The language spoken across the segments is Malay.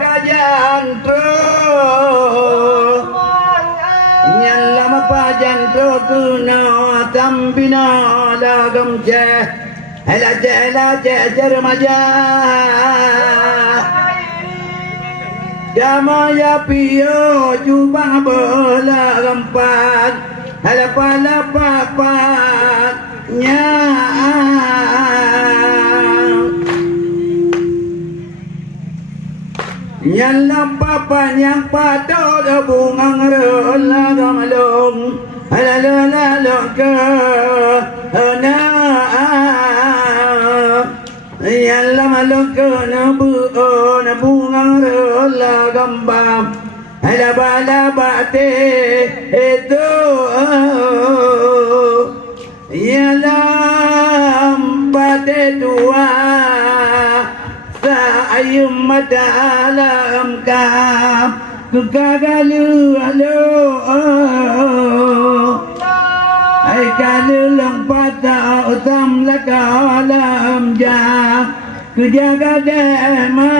jantro nyalla mapa jantro tuna tambina lagam je ela je remaja jamaya pio jubah bola gampat ela pala papanya Nyala papa yang patut bunga rela gamalong ala ke na nyala malong ke na bunga rela gambam ala bala bate itu nyala bate dua ayum madalam kam kegagalu alo ay kalulang pata utam lakalam ja kejaga dema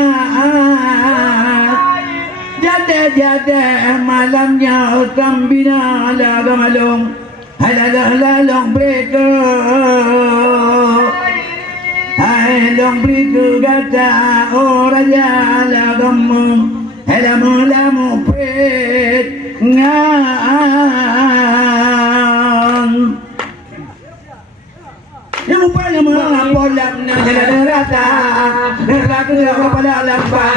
jade malamnya utam bina lagamalong halalalong breaker long beri kegata orang jalan lamu pet ngan yang upaya melapolam jalan rata neraka kepada lampan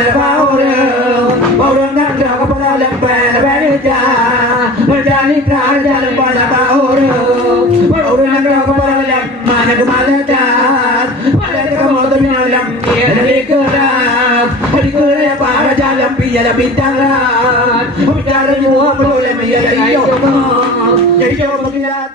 orang nak kepada lampan berja berjani kerja pada orang nak kepada lampan kemalakan dari kerap para jalan piala bintangan bicara semua boleh menjadi hijau